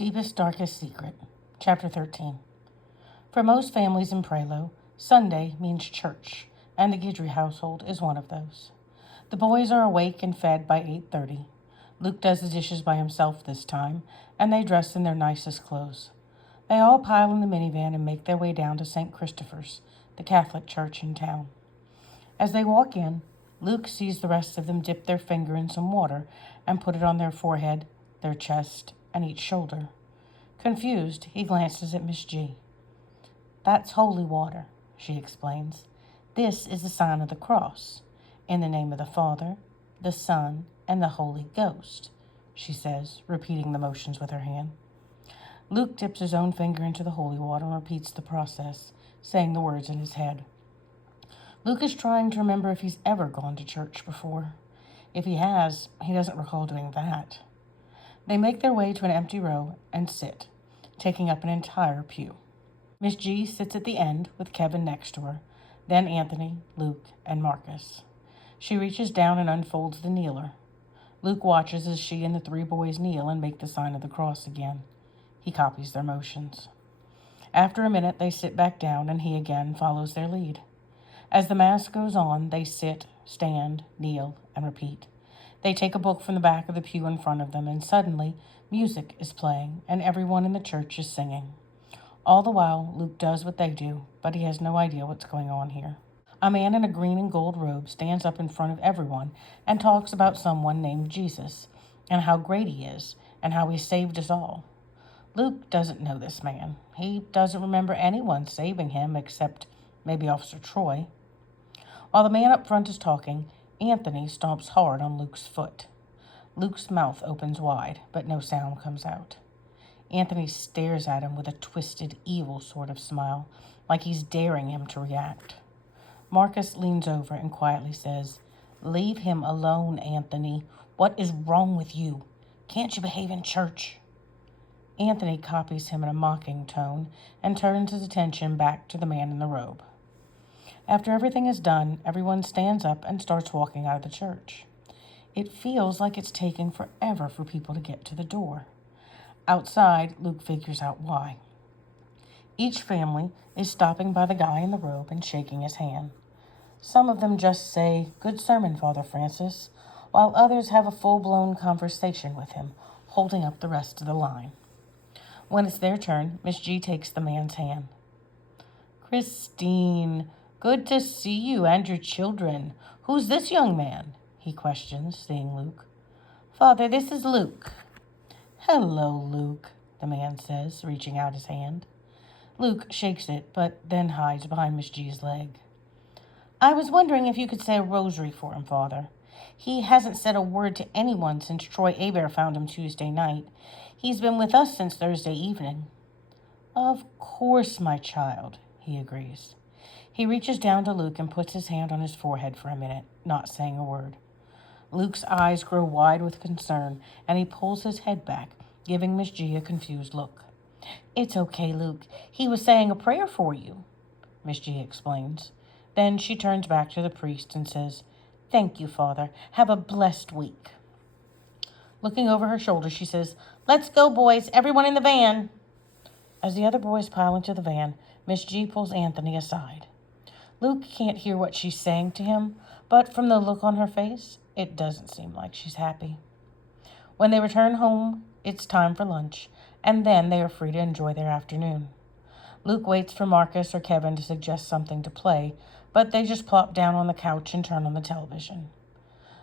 Deepest, Darkest Secret, Chapter 13. For most families in Prelo, Sunday means church, and the Guidry household is one of those. The boys are awake and fed by 8:30. Luke does the dishes by himself this time, and they dress in their nicest clothes. They all pile in the minivan and make their way down to St. Christopher's, the Catholic church in town. As they walk in, Luke sees the rest of them dip their finger in some water and put it on their forehead, their chest, and each shoulder. Confused, he glances at Miss G. "That's holy water," she explains. "This is the sign of the cross. In the name of the Father, the Son, and the Holy Ghost," she says, repeating the motions with her hand. Luke dips his own finger into the holy water and repeats the process, saying the words in his head. Luke is trying to remember if he's ever gone to church before. If he has, he doesn't recall doing that. They make their way to an empty row and sit, taking up an entire pew. Miss G sits at the end with Kevin next to her, then Anthony, Luke, and Marcus. She reaches down and unfolds the kneeler. Luke watches as she and the three boys kneel and make the sign of the cross again. He copies their motions. After a minute, they sit back down, and he again follows their lead. As the Mass goes on, they sit, stand, kneel, and repeat. They take a book from the back of the pew in front of them, and suddenly music is playing, and everyone in the church is singing. All the while, Luke does what they do, but he has no idea what's going on here. A man in a green and gold robe stands up in front of everyone and talks about someone named Jesus, and how great he is, and how he saved us all. Luke doesn't know this man. He doesn't remember anyone saving him except maybe Officer Troy. While the man up front is talking, Anthony stomps hard on Luke's foot. Luke's mouth opens wide, but no sound comes out. Anthony stares at him with a twisted, evil sort of smile, like he's daring him to react. Marcus leans over and quietly says, "Leave him alone, Anthony. What is wrong with you? Can't you behave in church?" Anthony copies him in a mocking tone and turns his attention back to the man in the robe. After everything is done, everyone stands up and starts walking out of the church. It feels like it's taking forever for people to get to the door. Outside, Luke figures out why. Each family is stopping by the guy in the robe and shaking his hand. Some of them just say, "Good sermon, Father Francis," while others have a full-blown conversation with him, holding up the rest of the line. When it's their turn, Miss G takes the man's hand. "Christine, good to see you and your children. Who's this young man?" he questions, seeing Luke. "Father, this is Luke." "Hello, Luke," the man says, reaching out his hand. Luke shakes it, but then hides behind Miss G's leg. "I was wondering if you could say a rosary for him, Father. He hasn't said a word to anyone since Troy Hebert found him Tuesday night. He's been with us since Thursday evening." "Of course, my child," he agrees. He reaches down to Luke and puts his hand on his forehead for a minute, not saying a word. Luke's eyes grow wide with concern, and he pulls his head back, giving Miss G a confused look. "It's okay, Luke. He was saying a prayer for you," Miss G explains. Then she turns back to the priest and says, "Thank you, Father. Have a blessed week." Looking over her shoulder, she says, "Let's go, boys. Everyone in the van." As the other boys pile into the van, Miss G pulls Anthony aside. Luke can't hear what she's saying to him, but from the look on her face, it doesn't seem like she's happy. When they return home, it's time for lunch, and then they are free to enjoy their afternoon. Luke waits for Marcus or Kevin to suggest something to play, but they just plop down on the couch and turn on the television.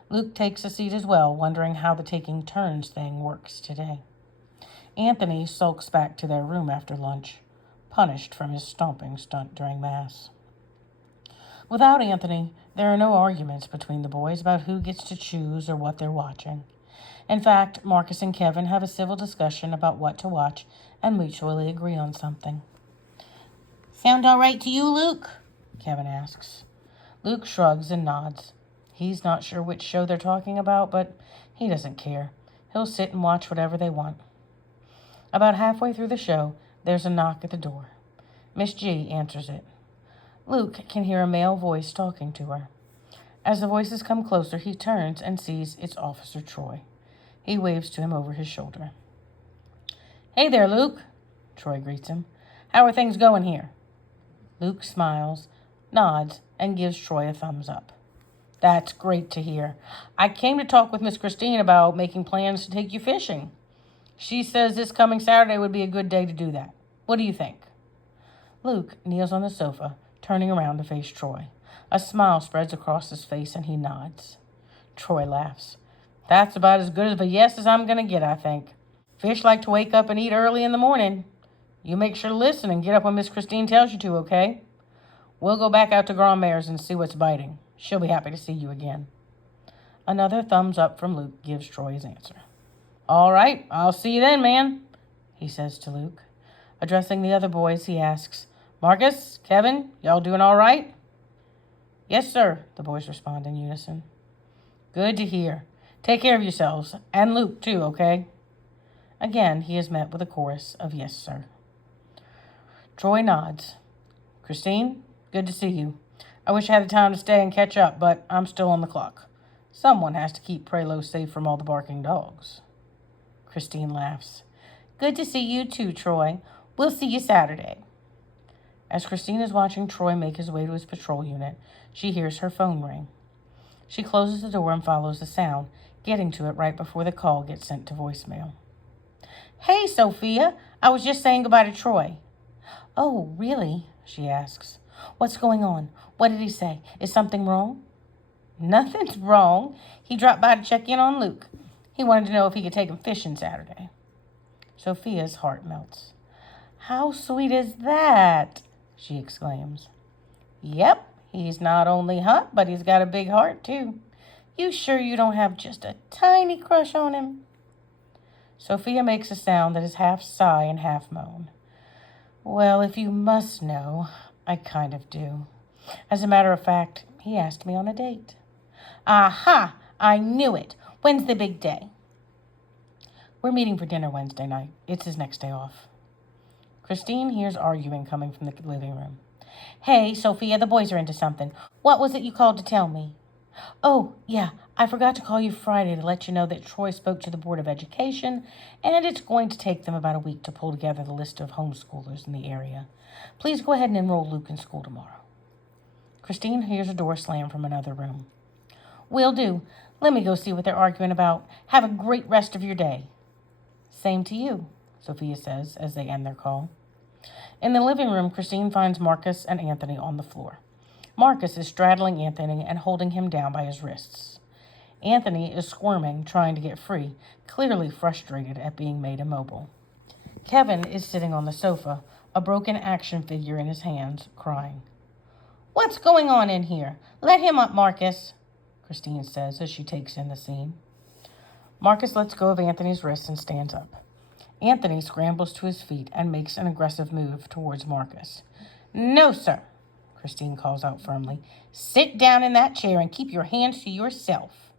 Luke takes a seat as well, wondering how the taking turns thing works today. Anthony sulks back to their room after lunch, punished from his stomping stunt during Mass. Without Anthony, there are no arguments between the boys about who gets to choose or what they're watching. In fact, Marcus and Kevin have a civil discussion about what to watch and mutually agree on something. "Sound all right to you, Luke?" Kevin asks. Luke shrugs and nods. He's not sure which show they're talking about, but he doesn't care. He'll sit and watch whatever they want. About halfway through the show, there's a knock at the door. Miss G answers it. Luke can hear a male voice talking to her. As the voices come closer, he turns and sees it's Officer Troy. He waves to him over his shoulder. Hey there, Luke, Troy greets him. How are things going here? Luke smiles, nods, and gives Troy a thumbs up. That's great to hear. I came to talk with Miss Christine about making plans to take you fishing. She says this coming Saturday would be a good day to do that. What do you think? Luke kneels on the sofa, turning around to face Troy. A smile spreads across his face and he nods. Troy laughs. That's about as good of a yes as I'm going to get, I think. Fish like to wake up and eat early in the morning. You make sure to listen and get up when Miss Christine tells you to, okay? We'll go back out to Grand Mare's and see what's biting. She'll be happy to see you again. Another thumbs up from Luke gives Troy his answer. All right, I'll see you then, man, he says to Luke. Addressing the other boys, he asks, Marcus, Kevin, y'all doing all right? Yes, sir, the boys respond in unison. Good to hear. Take care of yourselves, and Luke, too, okay? Again, he is met with a chorus of yes, sir. Troy nods. Christine, good to see you. I wish I had the time to stay and catch up, but I'm still on the clock. Someone has to keep Prelo safe from all the barking dogs. Christine laughs. Good to see you too, Troy. We'll see you Saturday. As Christine is watching Troy make his way to his patrol unit, she hears her phone ring. She closes the door and follows the sound, getting to it right before the call gets sent to voicemail. Hey, Sophia. I was just saying goodbye to Troy. Oh, really? She asks. What's going on? What did he say? Is something wrong? Nothing's wrong. He dropped by to check in on Luke. He wanted to know if he could take him fishing Saturday. Sophia's heart melts. How sweet is that? She exclaims. Yep, he's not only hot, but he's got a big heart, too. You sure you don't have just a tiny crush on him? Sophia makes a sound that is half sigh and half moan. Well, if you must know, I kind of do. As a matter of fact, he asked me on a date. Aha! I knew it. When's the big day? We're meeting for dinner Wednesday night. It's his next day off. Christine hears arguing coming from the living room. Hey, Sophia, the boys are into something. What was it you called to tell me? Oh, yeah, I forgot to call you Friday to let you know that Troy spoke to the Board of Education, and it's going to take them about a week to pull together the list of homeschoolers in the area. Please go ahead and enroll Luke in school tomorrow. Christine hears a door slam from another room. Will do. Let me go see what they're arguing about. Have a great rest of your day. Same to you, Sophia says as they end their call. In the living room, Christine finds Marcus and Anthony on the floor. Marcus is straddling Anthony and holding him down by his wrists. Anthony is squirming, trying to get free, clearly frustrated at being made immobile. Kevin is sitting on the sofa, a broken action figure in his hands, crying. What's going on in here? Let him up, Marcus, Christine says as she takes in the scene. Marcus lets go of Anthony's wrists and stands up. Anthony scrambles to his feet and makes an aggressive move towards Marcus. No, sir, Christine calls out firmly. Sit down in that chair and keep your hands to yourself.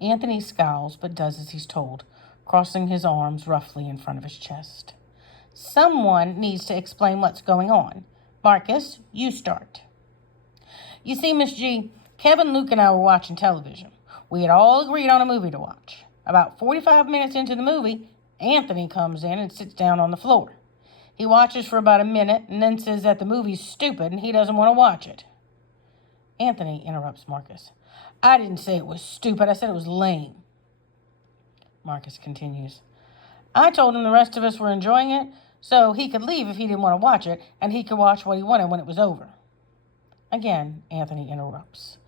Anthony scowls but does as he's told, crossing his arms roughly in front of his chest. Someone needs to explain what's going on. Marcus, you start. You see, Miss G, Kevin, Luke, and I were watching television. We had all agreed on a movie to watch. About 45 minutes into the movie, Anthony comes in and sits down on the floor. He watches for about a minute and then says that the movie's stupid and he doesn't want to watch it. Anthony interrupts Marcus. I didn't say it was stupid. I said it was lame. Marcus continues. I told him the rest of us were enjoying it, so he could leave if he didn't want to watch it, and he could watch what he wanted when it was over. Again, Anthony interrupts.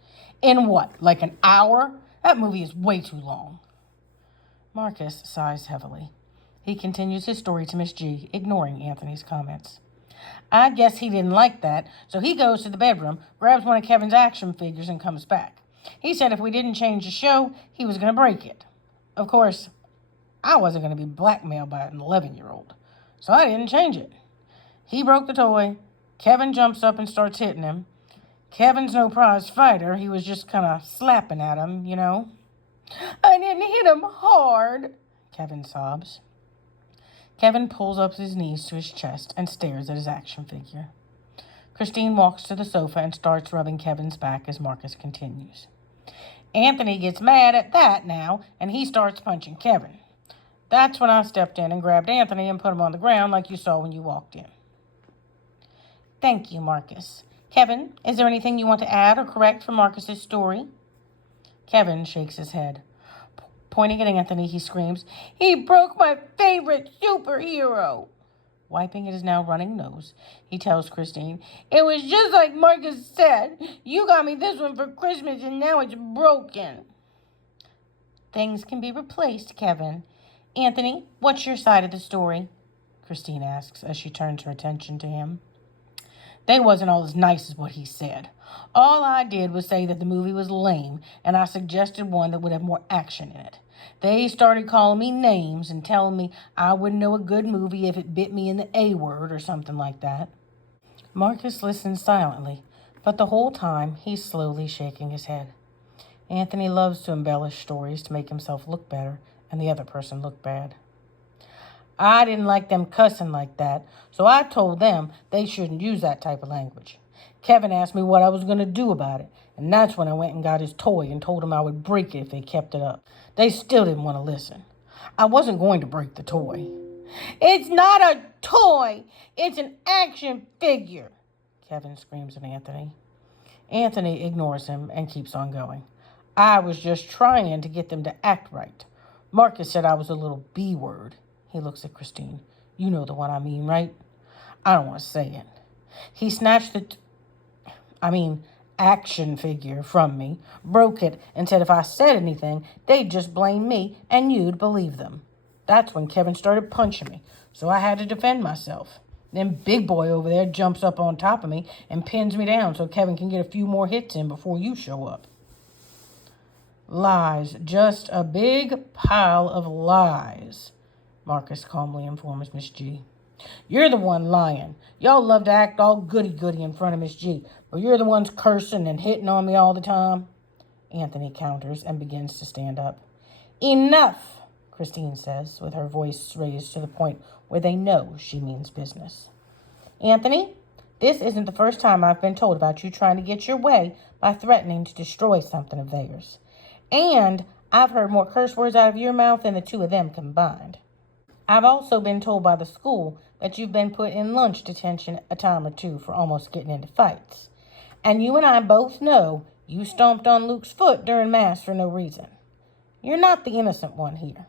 In what, like an hour? That movie is way too long. Marcus sighs heavily. He continues his story to Miss G, ignoring Anthony's comments. I guess he didn't like that, so he goes to the bedroom, grabs one of Kevin's action figures, and comes back. He said if we didn't change the show, he was going to break it. Of course, I wasn't going to be blackmailed by an 11-year-old, so I didn't change it. He broke the toy. Kevin jumps up and starts hitting him. Kevin's no prize fighter. He was just kind of slapping at him, you know. I didn't hit him hard, Kevin sobs. Kevin pulls up his knees to his chest and stares at his action figure. Christine walks to the sofa and starts rubbing Kevin's back as Marcus continues. Anthony gets mad at that now, and he starts punching Kevin. That's when I stepped in and grabbed Anthony and put him on the ground like you saw when you walked in. Thank you, Marcus. Kevin, is there anything you want to add or correct from Marcus's story? Kevin shakes his head. Pointing at Anthony, he screams, "He broke my favorite superhero!" Wiping at his now running nose, he tells Christine, "It was just like Marcus said. You got me this one for Christmas and now it's broken." Things can be replaced, Kevin. Anthony, what's your side of the story? Christine asks as she turns her attention to him. They wasn't all as nice as what he said. All I did was say that the movie was lame, and I suggested one that would have more action in it. They started calling me names and telling me I wouldn't know a good movie if it bit me in the A word or something like that. Marcus listened silently, but the whole time he's slowly shaking his head. Anthony loves to embellish stories to make himself look better and the other person look bad. I didn't like them cussing like that, so I told them they shouldn't use that type of language. Kevin asked me what I was going to do about it, and that's when I went and got his toy and told him I would break it if they kept it up. They still didn't want to listen. I wasn't going to break the toy. It's not a toy! It's an action figure! Kevin screams at Anthony. Anthony ignores him and keeps on going. I was just trying to get them to act right. Marcus said I was a little B word. He looks at Christine. You know the one I mean, right? I don't want to say it. He snatched the action figure from me, broke it, and said if I said anything, they'd just blame me and you'd believe them. That's when Kevin started punching me, so I had to defend myself. Then Big Boy over there jumps up on top of me and pins me down so Kevin can get a few more hits in before you show up. Lies. Just a big pile of lies, Marcus calmly informs Miss G. You're the one lying. Y'all love to act all goody-goody in front of Miss G, but you're the ones cursing and hitting on me all the time. Anthony counters and begins to stand up. Enough, Christine says, with her voice raised to the point where they know she means business. Anthony, this isn't the first time I've been told about you trying to get your way by threatening to destroy something of theirs. And I've heard more curse words out of your mouth than the two of them combined. I've also been told by the school that you've been put in lunch detention a time or two for almost getting into fights. And you and I both know you stomped on Luke's foot during Mass for no reason. You're not the innocent one here.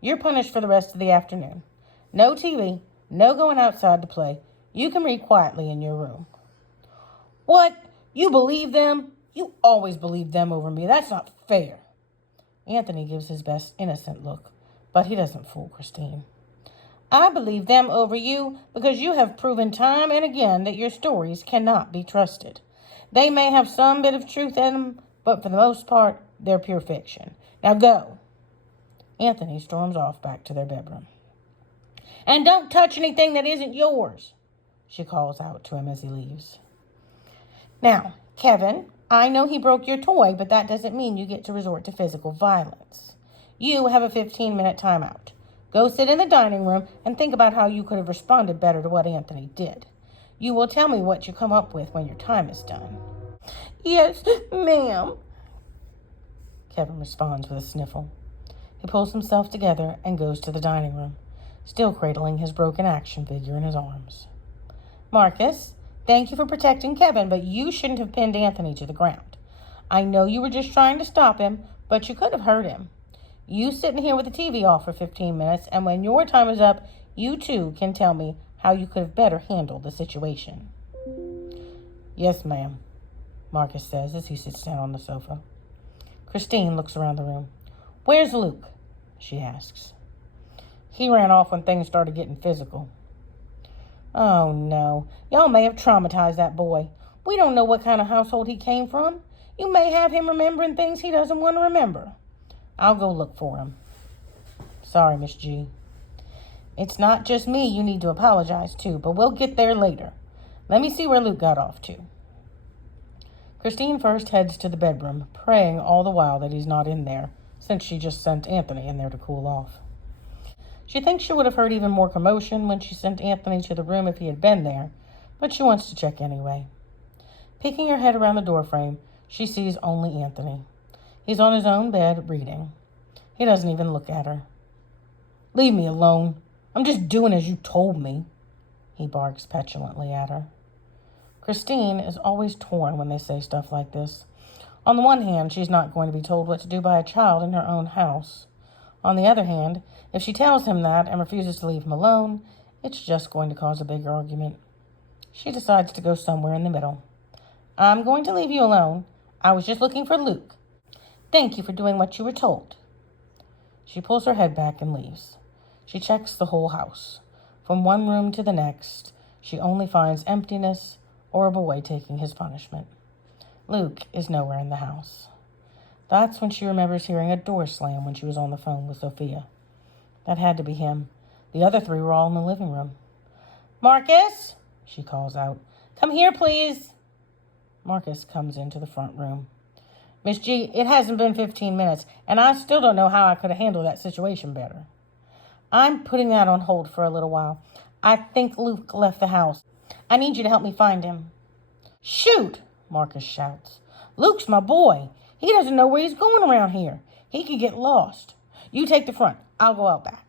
You're punished for the rest of the afternoon. No TV, no going outside to play. You can read quietly in your room. What? You believe them? You always believe them over me. That's not fair. Anthony gives his best innocent look, but he doesn't fool Christine. I believe them over you because you have proven time and again that your stories cannot be trusted. They may have some bit of truth in them, but for the most part, they're pure fiction. Now go. Anthony storms off back to their bedroom. And don't touch anything that isn't yours, she calls out to him as he leaves. Now, Kevin, I know he broke your toy, but that doesn't mean you get to resort to physical violence. You have a 15-minute timeout. Go sit in the dining room and think about how you could have responded better to what Anthony did. You will tell me what you come up with when your time is done. Yes, ma'am, Kevin responds with a sniffle. He pulls himself together and goes to the dining room, still cradling his broken action figure in his arms. Marcus, thank you for protecting Kevin, but you shouldn't have pinned Anthony to the ground. I know you were just trying to stop him, but you could have hurt him. You sitting here with the TV off for 15 minutes, and when your time is up, you too can tell me how you could have better handled the situation. Yes, ma'am, Marcus says as he sits down on the sofa. Christine looks around the room. Where's Luke? She asks. He ran off when things started getting physical. Oh, no. Y'all may have traumatized that boy. We don't know what kind of household he came from. You may have him remembering things he doesn't want to remember. I'll go look for him. Sorry, Miss G. It's not just me you need to apologize to, but we'll get there later. Let me see where Luke got off to. Christine first heads to the bedroom, praying all the while that he's not in there, since she just sent Anthony in there to cool off. She thinks she would have heard even more commotion when she sent Anthony to the room if he had been there, but she wants to check anyway. Peeking her head around the doorframe, she sees only Anthony. He's on his own bed, reading. He doesn't even look at her. Leave me alone. I'm just doing as you told me, he barks petulantly at her. Christine is always torn when they say stuff like this. On the one hand, she's not going to be told what to do by a child in her own house. On the other hand, if she tells him that and refuses to leave him alone, it's just going to cause a big argument. She decides to go somewhere in the middle. I'm going to leave you alone. I was just looking for Luke. Thank you for doing what you were told. She pulls her head back and leaves. She checks the whole house. From one room to the next, she only finds emptiness or a boy taking his punishment. Luke is nowhere in the house. That's when she remembers hearing a door slam when she was on the phone with Sophia. That had to be him. The other three were all in the living room. Marcus, she calls out. Come here, please. Marcus comes into the front room. Miss G, it hasn't been 15 minutes, and I still don't know how I could have handled that situation better. I'm putting that on hold for a little while. I think Luke left the house. I need you to help me find him. Shoot, Marcus shouts. Luke's my boy. He doesn't know where he's going around here. He could get lost. You take the front. I'll go out back.